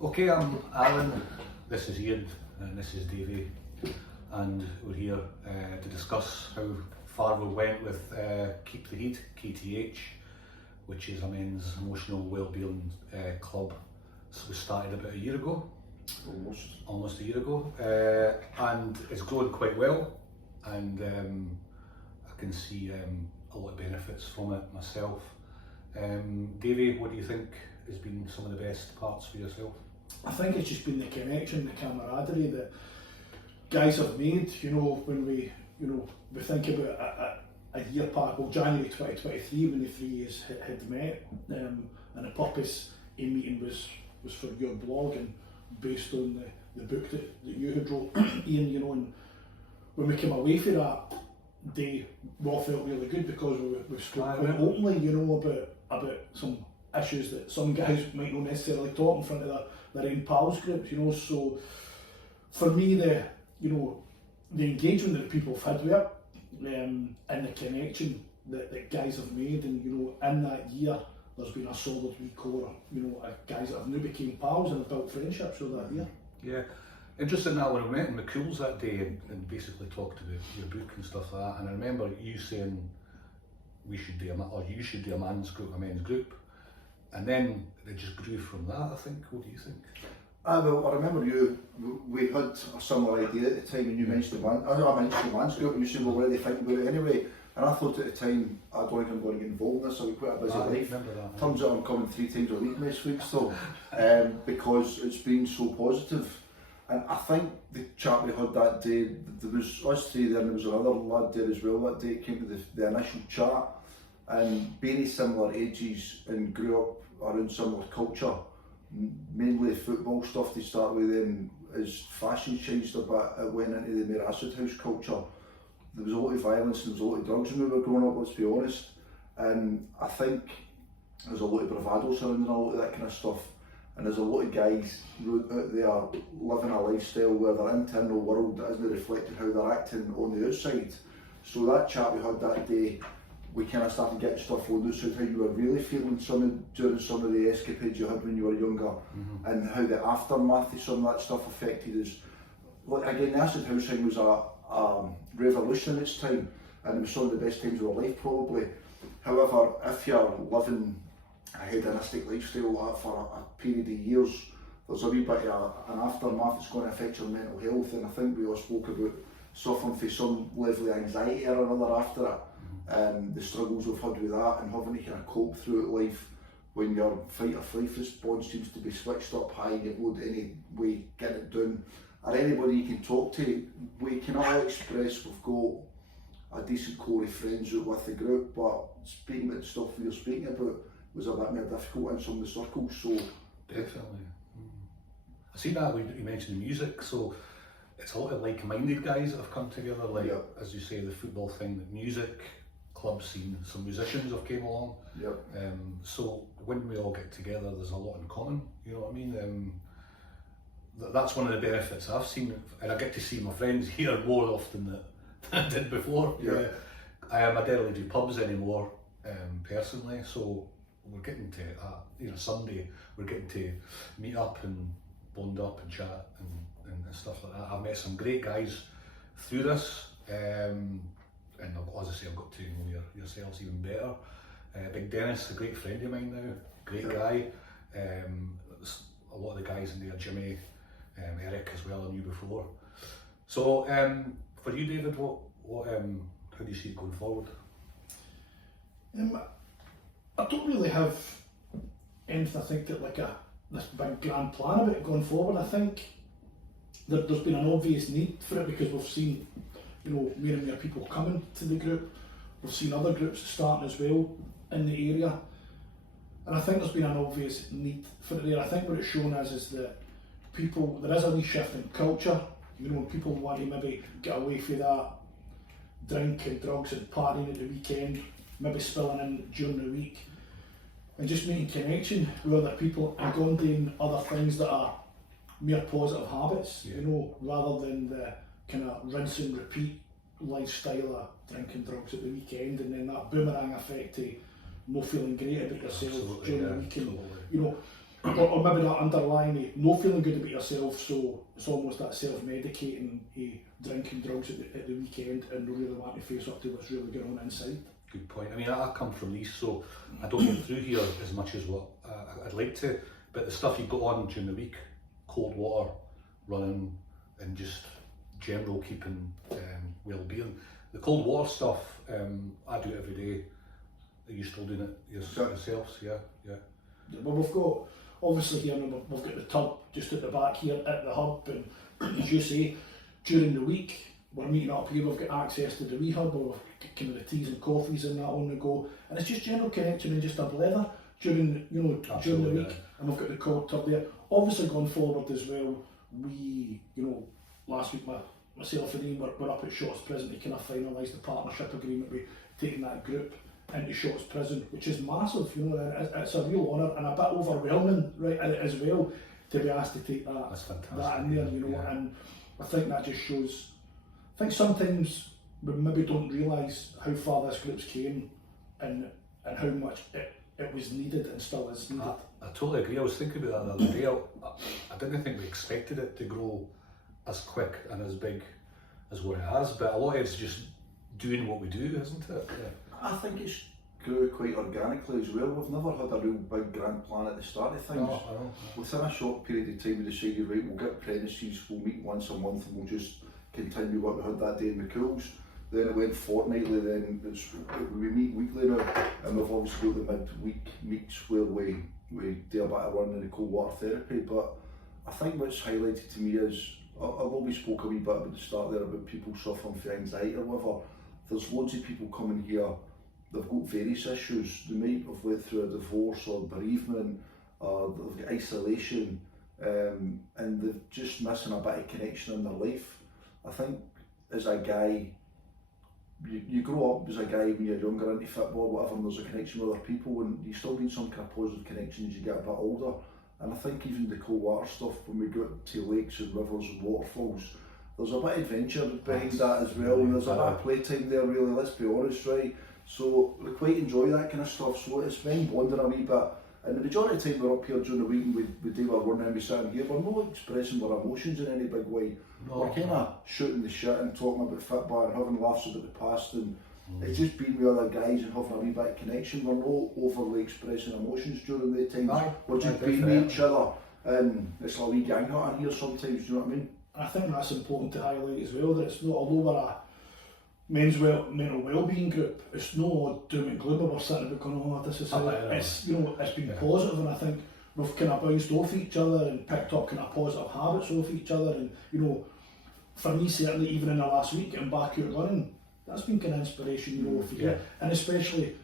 Okay, I'm Alan, this is Ian, and this is Davey, and we're here to discuss how far we went with Keep the Heat, KTH, which is a men's emotional wellbeing club. So we started about a year ago, almost a year ago, and it's grown quite well, and I can see a lot of benefits from it myself. Davey, what do you think has been some of the best parts for yourself? I think it's just been the connection, the camaraderie that guys have made. When we think about a year back, well, January 2023, when the 3 years had met, and the purpose in meeting was for your blog and based on the book that you had wrote, Ian. And when we came away from that day, we all felt really good because we spoke quite openly, about some issues that some guys might not necessarily talk in front of their own pals groups, So for me, the engagement that people have had with it, and the connection that guys have made, and in that year there's been a solid wee core, of guys that have now became pals and have built friendships over that year. Yeah, interesting that when we met in McCool's that day and basically talked about your book and stuff like that, and I remember you saying you should do a men's group. And then it just grew from that, I think. What do you think? Well, I remember we had a similar idea at the time when you mentioned I mentioned the man's group, and you said, well, what do they think about it anyway? And I thought at the time, I don't think I'm going to get involved in this, I've got quite a busy life. That, Turns out I'm coming 3 times a week this week, so, because it's been so positive. And I think the chat we had that day, there was us 3 there, and there was another lad there as well that day. It came to the initial chat, and being similar ages and grew up around similar culture, mainly football stuff to start with. Then as fashion changed a bit, it went into the more acid house culture. There was a lot of violence and there was a lot of drugs when we were growing up, let's be honest. And I think there's a lot of bravado surrounding a lot of that kind of stuff. And there's a lot of guys out there living a lifestyle where their internal world isn't reflecting how they're acting on the outside. So that chat we had that day, we kind of started getting stuff on this, how you were really feeling during some of the escapades you had when you were younger, and how the aftermath of some of that stuff affected us. Well, again, the acid house thing was a revolution in its time, and it was some of the best times of our life probably. However, if you're living a hedonistic lifestyle like that for a period of years, there's a wee bit of an aftermath that's going to affect your mental health, and I think we all spoke about suffering from some level of anxiety or another after it. The struggles we've had with that and having to kind of cope through life when your fight or flight response seems to be switched up high and you've not any way getting it down, or anybody you can talk to. We can all express we've got a decent core of friends out with the group, but speaking about the stuff we were speaking about was a bit more difficult in some of the circles. So definitely. I see that you mentioned the music, so it's a lot of like-minded guys that have come together, like as you say, the football thing, the music, club scene, some musicians have came along. So when we all get together, there's a lot in common, you know what I mean? That's one of the benefits I've seen, and I get to see my friends here more often than I did before. I rarely do pubs anymore, personally, so we're getting to, Sunday, we're getting to meet up and bond up and chat and stuff like that. I've met some great guys through this, and as I say, I've got to know yourselves even better. Big Dennis, a great friend of mine now, great guy. A lot of the guys in there, Jimmy, Eric as well, I knew before. So for you, David, how do you see it going forward? I don't really have anything, I think, that this big grand plan about it going forward. I think that there's been an obvious need for it because we've seen more and more people coming to the group. We've seen other groups starting as well in the area, and I think there's been an obvious need for it there. I think what it's shown us is that there is a wee shift in culture. People want to maybe get away from that drink and drugs and partying at the weekend, maybe spilling in during the week, and just making connection with other people and going doing other things that are mere positive habits, rather than the kind of rinse and repeat lifestyle of drinking drugs at the weekend, and then that boomerang effect of not feeling great about yourself during the week. And, or maybe that underlying no feeling good about yourself, so it's almost that self-medicating, drinking drugs at the weekend and not really wanting to face up to what's really going on inside. Good point. I mean, I come from Leeds, so I don't get through here as much as what I'd like to, but the stuff you got on during the week, cold water, running, and just general keeping well-being. The cold water stuff, I do it every day. Are you still doing it yourselves? Yeah. Well, we've got, obviously here, we've got the tub just at the back here at the hub, and as you say, during the week, we're meeting up here, we've got access to the wee hub, or kind of the teas and coffees and that on the go, and it's just general connection and just a blether during during the week, and we've got the cold tub there. Obviously going forward as well, we, last week myself and Ian were up at Shotts Prison to kind of finalise the partnership agreement with taking that group into Shotts Prison, which is massive, it's a real honour and a bit overwhelming, right, as well, to be asked to take that in there, and I think that just shows, I think sometimes we maybe don't realise how far this group's came and how much it was needed and still is needed. I totally agree. I was thinking about that the other day. I didn't think we expected it to grow as quick and as big as what it has, but a lot of it's just doing what we do, isn't it? Yeah. I think it's grew quite organically as well. We've never had a real big grand plan at the start of things. No. Within a short period of time we decided, right, we'll get apprentices, we'll meet once a month and we'll just continue what we had that day in the cools. Then it went fortnightly, then we meet weekly now, and we've obviously got the mid-week meets where we do a bit of running in the cold water therapy. But I think what's highlighted to me is, although we spoke a wee bit about the start there about people suffering from anxiety or whatever, there's loads of people coming here, they've got various issues. They might have went through a divorce or bereavement, or they've got isolation, and they're just missing a bit of connection in their life. I think as a guy, you grow up as a guy when you're younger into football, whatever, and there's a connection with other people, and you still need some kind of positive connection as you get a bit older. And I think even the cold water stuff, when we go to lakes and rivers and waterfalls, there's a bit of adventure behind that as well, and there's a bit of playtime there, really, let's be honest, right? So we quite enjoy that kind of stuff, so it's been bonding a wee bit. And the majority of the time we're up here during the week and we do our run and we sit in here, we're not expressing our emotions in any big way. We're kind of shooting the shit and talking about football and having laughs about the past, and it's just being with other guys and having a wee bit of connection. We're not overly expressing emotions during the times. We're just being with each other, and it's like a wee gang hut in here sometimes, do you know what I mean? I think that's important to highlight as well, that it's not, although we're a men's mental wellbeing group, it's no doom and gloom. We're sitting about going, oh, this is how it's been positive, and I think we've kind of bounced off each other and picked up kind of positive habits off each other. And for me certainly, even in the last week getting back out running, that's been kind of inspiration, for you, and especially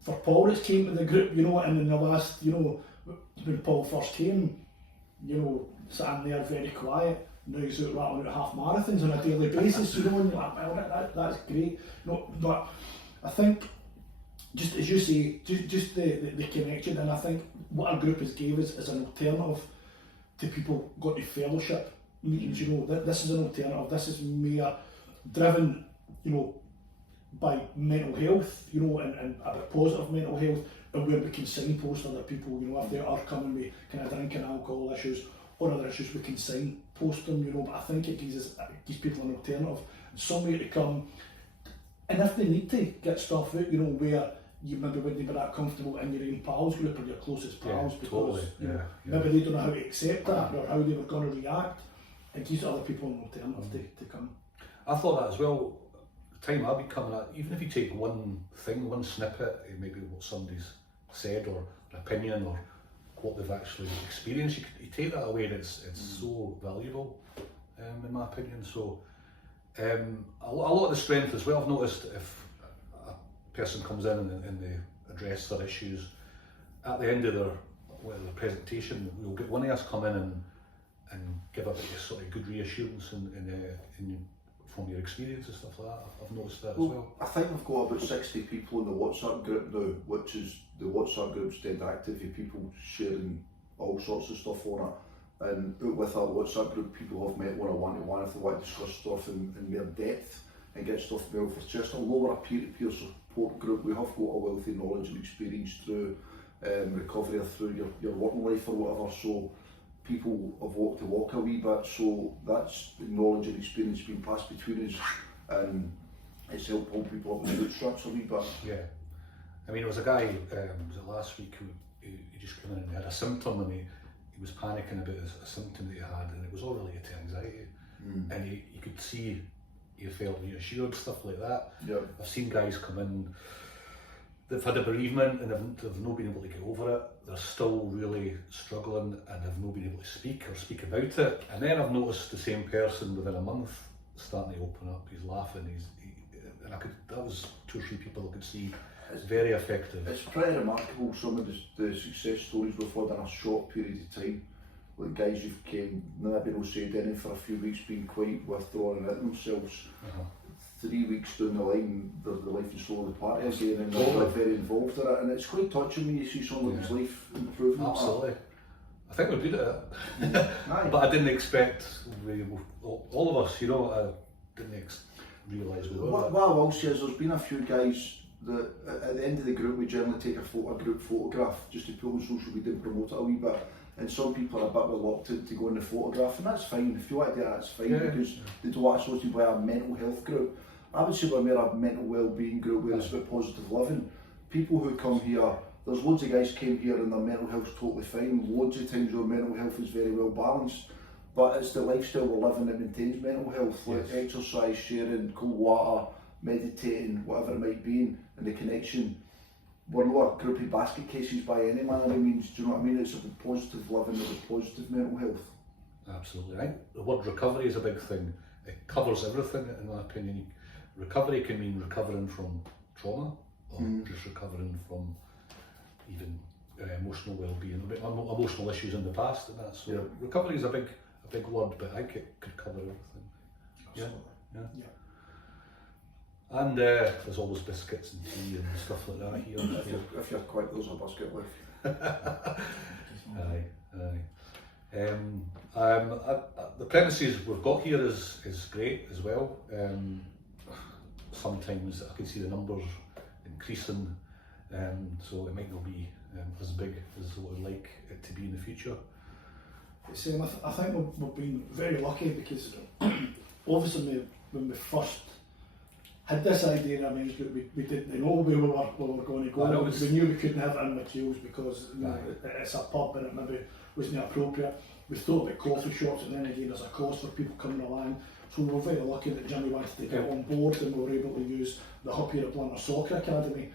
for Paul that's came to the group, and in the last, when Paul first came, sitting there very quiet. Now he's out rattling out half marathons on a daily basis, and you're like, well, that's great. But I think, just as you say, just the connection, and I think what our group has gave us is an alternative to people going to fellowship meetings. This is an alternative. This is more driven, by mental health, and about positive mental health, and where we can signpost other people, if they are coming with kind of drinking alcohol issues or other issues, we can signpost them, but I think it gives people an alternative, somewhere to come, and if they need to get stuff out, where you maybe wouldn't be that comfortable in your own pals group or your closest pals, because maybe they don't know how to accept that or how they were going to react, it gives other people an alternative to come. I thought that as well. The time I've been coming at, even if you take one thing, one snippet, maybe what somebody's said or an opinion or what they've actually experienced, you take that away, and it's so valuable, in my opinion. So a lot of the strength as well, I've noticed if a person comes in and they address their issues, at the end of their presentation, we'll get one of us come in and give a bit of sort of good reassurance from your experience and stuff like that. I've noticed that as well. I think we've got about 60 people in the WhatsApp group now, which is, the WhatsApp group's dead active, with people sharing all sorts of stuff on it. And with our WhatsApp group, people have met one-on-one if they want to discuss stuff in more depth and get stuff mailed for chest. Although we're a peer-to-peer support group, we have got a wealth of knowledge and experience through recovery or through your working life or whatever. So people have walked the walk a wee bit, so that's knowledge and experience being passed between us, and it's helped pull people up the bootstraps a wee bit. Yeah. I mean, there was a guy, was it last week, who just came in and he had a symptom, and he was panicking about a symptom that he had, and it was all related to anxiety. And you could see he felt reassured, stuff like that. Yeah. I've seen guys come in, they've had a bereavement and they've not been able to get over it. They're still really struggling and have not been able to speak about it. And then I've noticed the same person within a month starting to open up. He's laughing. And that was 2 or 3 people I could see. It's very effective. It's pretty remarkable, some of the success stories we've had in a short period of time. Like guys who've came, maybe no said anything for a few weeks, being quite withdrawn and at themselves. 3 weeks down the line, their life is slowly party again, and they're very involved in it. And it's quite touching when you see someone's life improving. Absolutely. I think we're good at it. But I didn't expect, all of us, I didn't realise we were. What I will say is there's been a few guys that at the end of the group we generally take a group photograph just to put on social media and promote it a wee bit. And some people are a bit reluctant to go in the photograph, and that's fine. If you want to do that, that's fine, because they don't want to associate by a mental health group. I would say we're more a mental well-being group where it's about positive living. People who come here, there's loads of guys came here and their mental health's totally fine. Loads of times your mental health is very well balanced, but it's the lifestyle we're living that maintains mental health, like exercise, sharing, cold water, meditating, whatever it might be, and the connection. We're not a group of basket cases by any manner of means, do you know what I mean? It's about positive living, about positive mental health. Absolutely right. The word recovery is a big thing. It covers everything, in my opinion. Recovery can mean recovering from trauma, or just recovering from even emotional well-being, emotional issues in the past, and that. So recovery is a big word, but I think it could cover everything. Absolutely. Yeah. And there's always biscuits and tea and stuff like that here. If you're quick, there's a biscuit left. The premises we've got here is great as well. Sometimes I can see the numbers increasing, so it might not be as big as what we'd like it to be in the future. I think we've been very lucky because obviously when we first had this idea in our men's group, we didn't know where we were going to go. We knew we couldn't have it in McHale's because it's a pub and it maybe wasn't appropriate. We thought about coffee shops, and then again there's a cost for people coming along. So we were very lucky that Jimmy wanted to get on board, and we were able to use the hub here at Blantyre Soccer Academy,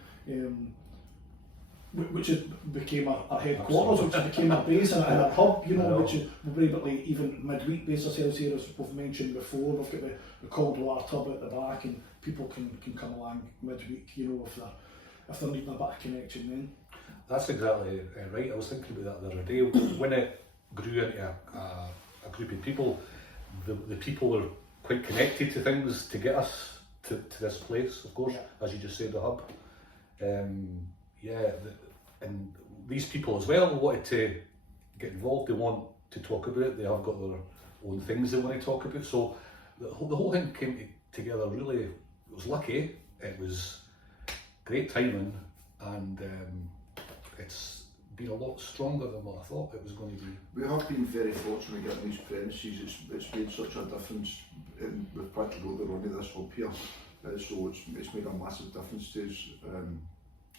which became our headquarters, which became our base and our hub, which we were able to even midweek base ourselves here, as we've mentioned before. We've got the cold water tub at the back, and people can come along midweek, if they're needing a bit of connection then. That's exactly right. I was thinking about that the other day. When it grew into a group of people, the people were quite connected to things to get us to this place, of course, as you just said, the hub. And these people as well wanted to get involved. They want to talk about it. They have got their own things they want to talk about. So the whole thing came together really. It was lucky. It was great timing, and it's been a lot stronger than what I thought it was going to be. We have been very fortunate getting these premises. It's made such a difference. We've practically got the run of this hub here, so it's made a massive difference to us.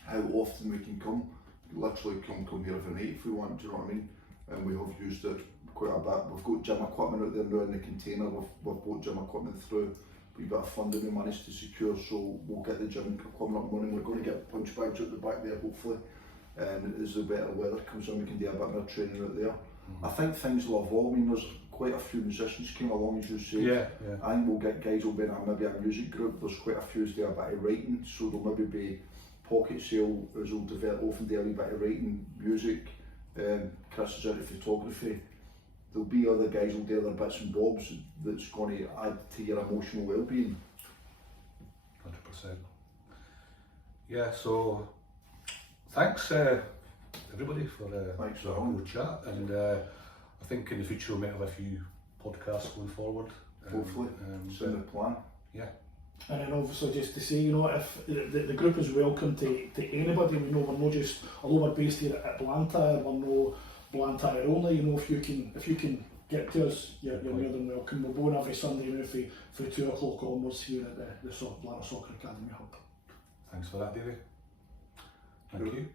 How often we can come, literally come here every night if we want, do you know what I mean? And we have used it quite a bit. We've got gym equipment out there now in the container. We've bought gym equipment through. We've got a funding we managed to secure, so we'll get the gym equipment up and running. We're going to get punch bags out the back there hopefully. And as the better weather comes in, we can do a bit more training out there. I think things will evolve. I mean, there's quite a few musicians came along, as you say. I think we'll get guys who'll be in maybe a music group. There's quite a few who's do a bit of writing, so there'll maybe be pocket sale as will develop, often do a wee bit of writing, music. Chris is into photography. There'll be other guys who'll do other bits and bobs that's going to add to your emotional well-being. 100%. Yeah, so thanks everybody for a good chat, and I think in the future we might have a few podcasts going forward. Hopefully, it's in the plan. Yeah. And then obviously just to say, you know, if the group is welcome to anybody, we know we're not just, although we're based here at Blantyre, we're no Blantyre only, you know, if you can get to us, you're more than welcome. We're going every Sunday now for 2 o'clock onwards here at the Blantyre Soccer Academy Hub. Thanks for that, Davey. Thank you.